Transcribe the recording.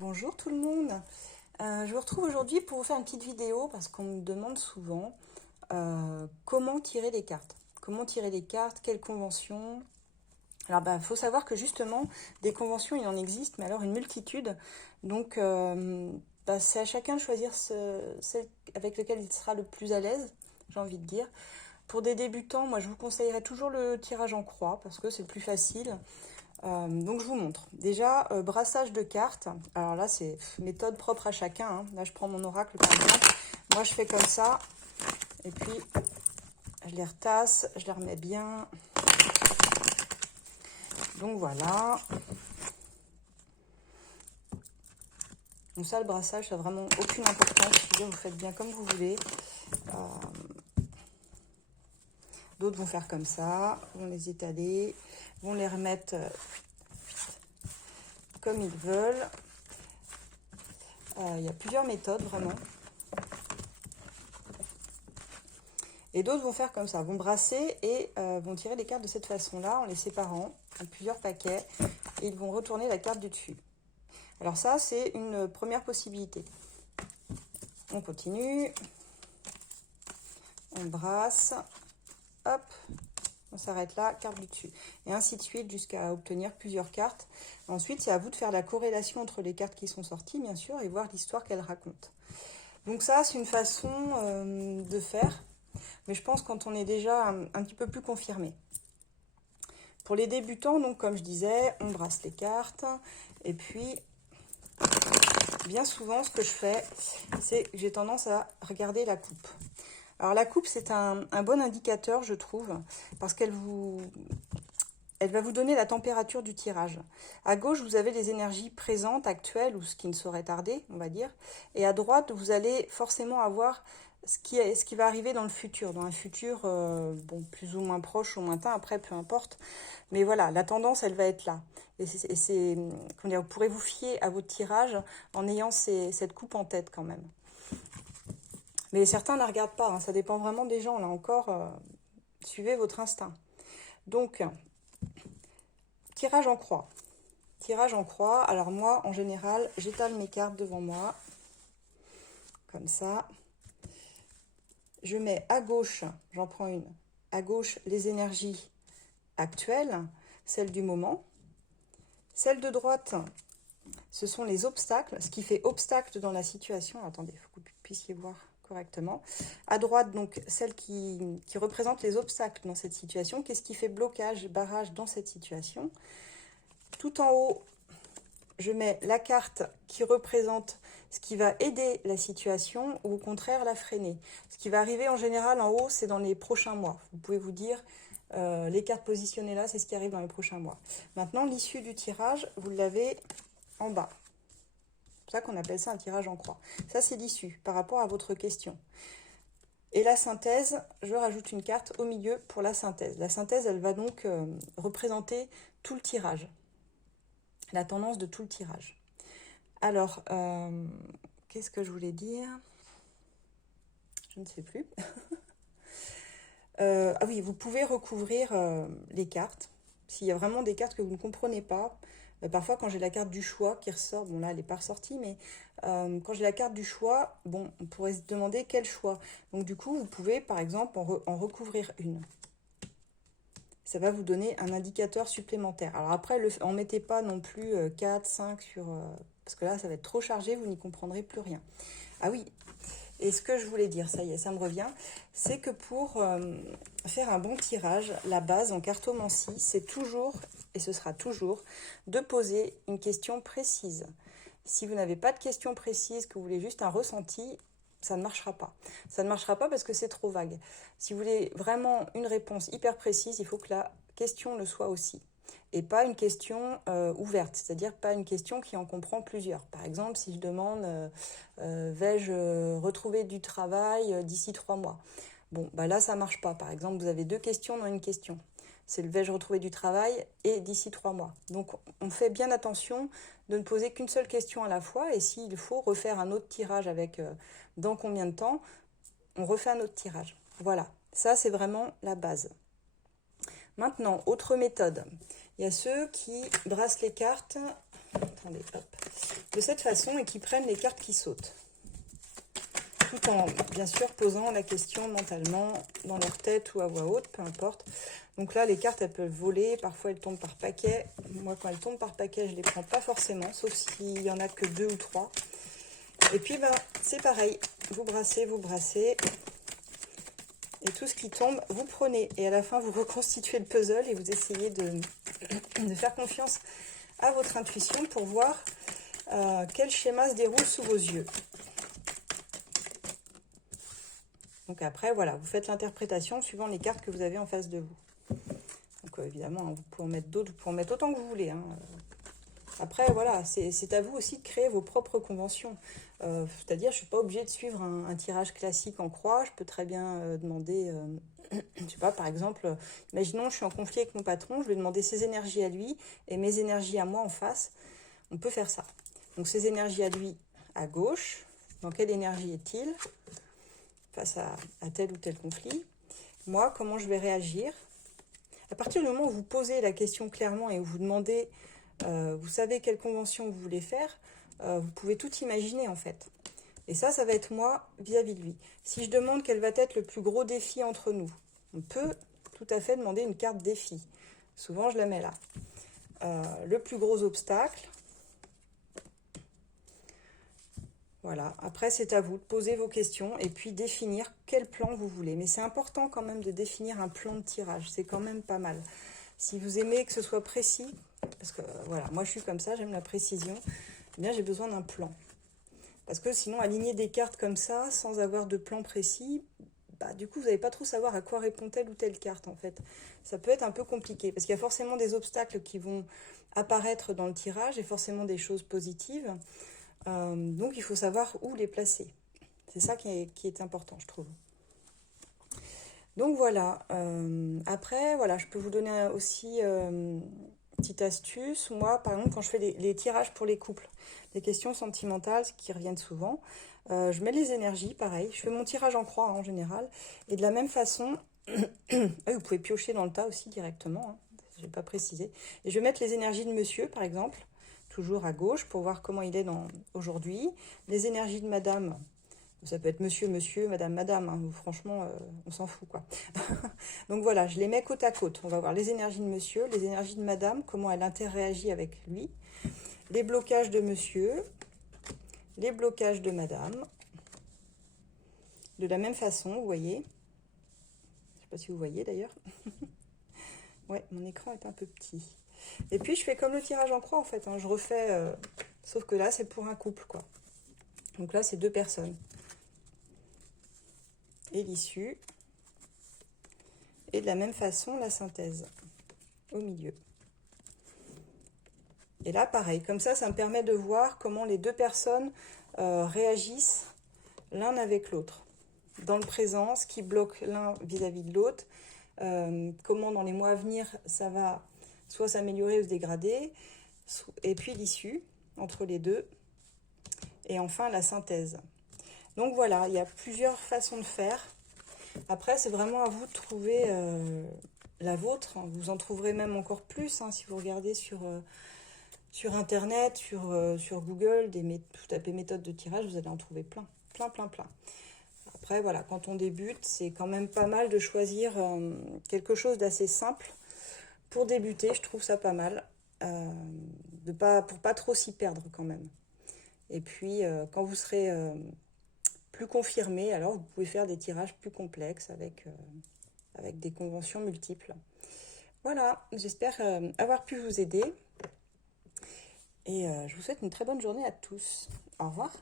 Bonjour tout le monde. Je vous retrouve aujourd'hui pour vous faire une petite vidéo parce qu'on me demande souvent comment tirer des cartes. Comment tirer des cartes, quelles conventions. Alors faut savoir que justement, des conventions, il en existe, mais alors une multitude. Donc c'est à chacun de choisir celle avec laquelle il sera le plus à l'aise, j'ai envie de dire. Pour des débutants, moi je vous conseillerais toujours le tirage en croix parce que c'est le plus facile. Donc je vous montre. Déjà, brassage de cartes. Alors là, c'est méthode propre à chacun, hein. Là, je prends mon oracle par exemple. Moi, je fais comme ça. Et puis, je les retasse, je les remets bien. Donc voilà. Donc ça, le brassage, ça n'a vraiment aucune importance. Je veux dire, vous faites bien comme vous voulez. D'autres vont faire comme ça, vont les étaler, vont les remettre comme ils veulent. Il y a plusieurs méthodes, vraiment. Et d'autres vont faire comme ça, vont brasser et vont tirer les cartes de cette façon-là, en les séparant en plusieurs paquets. Et ils vont retourner la carte du dessus. Alors ça, c'est une première possibilité. On continue. On brasse. Hop. On s'arrête là, carte du dessus. Et ainsi de suite jusqu'à obtenir plusieurs cartes. Ensuite, c'est à vous de faire la corrélation entre les cartes qui sont sorties, bien sûr, et voir l'histoire qu'elles racontent. Donc ça, c'est une façon de faire. Mais je pense quand on est déjà un petit peu plus confirmé. Pour les débutants, donc comme je disais, on brasse les cartes. Et puis, bien souvent, ce que je fais, c'est que j'ai tendance à regarder la coupe. Alors la coupe, c'est un bon indicateur, je trouve, parce qu'elle va vous donner la température du tirage. À gauche, vous avez les énergies présentes, actuelles, ou ce qui ne saurait tarder, on va dire. Et à droite, vous allez forcément avoir ce qui va arriver dans le futur. Dans un futur, plus ou moins proche ou lointain, après, peu importe. Mais voilà, la tendance, elle va être là. Et vous pourrez vous fier à votre tirage en ayant cette coupe en tête quand même. Mais certains ne la regardent pas, hein, ça dépend vraiment des gens. Là encore, suivez votre instinct. Donc, tirage en croix. Tirage en croix. Alors moi, en général, j'étale mes cartes devant moi. Comme ça. Je mets à gauche, j'en prends une. À gauche, les énergies actuelles, celles du moment. Celles de droite, ce sont les obstacles, ce qui fait obstacle dans la situation. Attendez, il faut que vous puissiez voir correctement. À droite, donc, celle qui représente les obstacles dans cette situation. Qu'est-ce qui fait blocage, barrage dans cette situation? Tout en haut, je mets la carte qui représente ce qui va aider la situation ou au contraire la freiner. Ce qui va arriver en général en haut, c'est dans les prochains mois. Vous pouvez vous dire, les cartes positionnées là, c'est ce qui arrive dans les prochains mois. Maintenant, l'issue du tirage, vous l'avez en bas. C'est pour ça qu'on appelle ça un tirage en croix. Ça, c'est l'issue par rapport à votre question. Et la synthèse, je rajoute une carte au milieu pour la synthèse. La synthèse, elle va donc représenter tout le tirage. La tendance de tout le tirage. Alors, qu'est-ce que je voulais dire? Je ne sais plus. Ah oui, vous pouvez recouvrir les cartes. S'il y a vraiment des cartes que vous ne comprenez pas, parfois quand j'ai la carte du choix qui ressort, bon là elle n'est pas ressortie, mais quand j'ai la carte du choix, bon, on pourrait se demander quel choix. Donc du coup, vous pouvez par exemple en recouvrir une. Ça va vous donner un indicateur supplémentaire. Alors après, n'en mettez pas non plus 4, 5 sur... parce que là, ça va être trop chargé, vous n'y comprendrez plus rien. Ah oui, et ce que je voulais dire, ça y est, ça me revient, c'est que pour faire un bon tirage, la base en cartomancie, c'est toujours, et ce sera toujours, de poser une question précise. Si vous n'avez pas de question précise, que vous voulez juste un ressenti, ça ne marchera pas. Ça ne marchera pas parce que c'est trop vague. Si vous voulez vraiment une réponse hyper précise, il faut que la question le soit aussi. Et pas une question ouverte, c'est-à-dire pas une question qui en comprend plusieurs. Par exemple, si je demande vais-je retrouver du travail d'ici 3 mois? Bon, bah là, ça marche pas. Par exemple, vous avez 2 questions dans une question. C'est le vais-je retrouver du travail et d'ici 3 mois. Donc, on fait bien attention de ne poser qu'une seule question à la fois. Et s'il faut refaire un autre tirage avec dans combien de temps, on refait un autre tirage. Voilà, ça, c'est vraiment la base. Maintenant, autre méthode. Il y a ceux qui brassent les cartes attendez, hop, de cette façon et qui prennent les cartes qui sautent. Tout en, bien sûr, posant la question mentalement, dans leur tête ou à voix haute, peu importe. Donc là, les cartes, elles peuvent voler, parfois elles tombent par paquet. Moi, quand elles tombent par paquet, je ne les prends pas forcément, sauf s'il y en a que 2 ou 3. Et puis, ben, c'est pareil, vous brassez, et tout ce qui tombe, vous prenez. Et à la fin, vous reconstituez le puzzle et vous essayez de faire confiance à votre intuition pour voir quel schéma se déroule sous vos yeux. Donc après, voilà, vous faites l'interprétation suivant les cartes que vous avez en face de vous. Donc évidemment, hein, vous pouvez en mettre d'autres, vous pouvez en mettre autant que vous voulez. Hein. Après, voilà, c'est à vous aussi de créer vos propres conventions. C'est-à-dire, je ne suis pas obligée de suivre un tirage classique en croix. Je peux très bien demander, je sais pas, par exemple, imaginons je suis en conflit avec mon patron, je vais demander ses énergies à lui et mes énergies à moi en face. On peut faire ça. Donc ses énergies à lui à gauche, dans quelle énergie est-il face à tel ou tel conflit? Moi, comment je vais réagir? À partir du moment où vous posez la question clairement et où vous demandez, vous savez quelle convention vous voulez faire, vous pouvez tout imaginer en fait. Et ça va être moi vis-à-vis de lui. Si je demande quel va être le plus gros défi entre nous, on peut tout à fait demander une carte défi. Souvent, je la mets là. Le plus gros obstacle. Voilà, après c'est à vous de poser vos questions et puis définir quel plan vous voulez. Mais c'est important quand même de définir un plan de tirage, c'est quand même pas mal. Si vous aimez que ce soit précis, parce que voilà, moi je suis comme ça, j'aime la précision, eh bien j'ai besoin d'un plan. Parce que sinon aligner des cartes comme ça, sans avoir de plan précis, bah, du coup vous n'allez pas trop savoir à quoi répond telle ou telle carte en fait. Ça peut être un peu compliqué, parce qu'il y a forcément des obstacles qui vont apparaître dans le tirage et forcément des choses positives. Donc il faut savoir où les placer. C'est ça qui est important, je trouve. Donc voilà. Après, voilà, je peux vous donner aussi une petite astuce. Moi, par exemple, quand je fais les tirages pour les couples, les questions sentimentales qui reviennent souvent, je mets les énergies, pareil. Je fais mon tirage en croix en général. Et de la même façon, vous pouvez piocher dans le tas aussi directement. Hein, je n'ai pas précisé. Et je vais mettre les énergies de monsieur, par exemple. Toujours à gauche pour voir comment il est aujourd'hui. Les énergies de madame, ça peut être monsieur, monsieur, madame, madame. Hein, franchement, on s'en fout, quoi. Donc voilà, je les mets côte à côte. On va voir les énergies de monsieur, les énergies de madame, comment elle interagit avec lui. Les blocages de monsieur, les blocages de madame. De la même façon, vous voyez. Je ne sais pas si vous voyez d'ailleurs. Ouais, mon écran est un peu petit. Et puis je fais comme le tirage en croix en fait, hein. Je refais, sauf que là c'est pour un couple quoi. Donc là c'est 2 personnes. Et l'issue. Et de la même façon la synthèse au milieu. Et là pareil, comme ça me permet de voir comment les 2 personnes réagissent l'un avec l'autre. Dans le présent, ce qui bloque l'un vis-à-vis de l'autre. Comment dans les mois à venir ça va soit s'améliorer ou se dégrader, et puis l'issue entre les deux, et enfin la synthèse. Donc voilà, il y a plusieurs façons de faire. Après, c'est vraiment à vous de trouver la vôtre. Vous en trouverez même encore plus hein, si vous regardez sur Internet, sur Google, vous tapez méthode de tirage, vous allez en trouver plein. Après, voilà, quand on débute, c'est quand même pas mal de choisir quelque chose d'assez simple. Pour débuter, je trouve ça pas mal, pour pas trop s'y perdre quand même. Et puis, quand vous serez plus confirmé, alors vous pouvez faire des tirages plus complexes avec des conventions multiples. Voilà, j'espère avoir pu vous aider. Et je vous souhaite une très bonne journée à tous. Au revoir.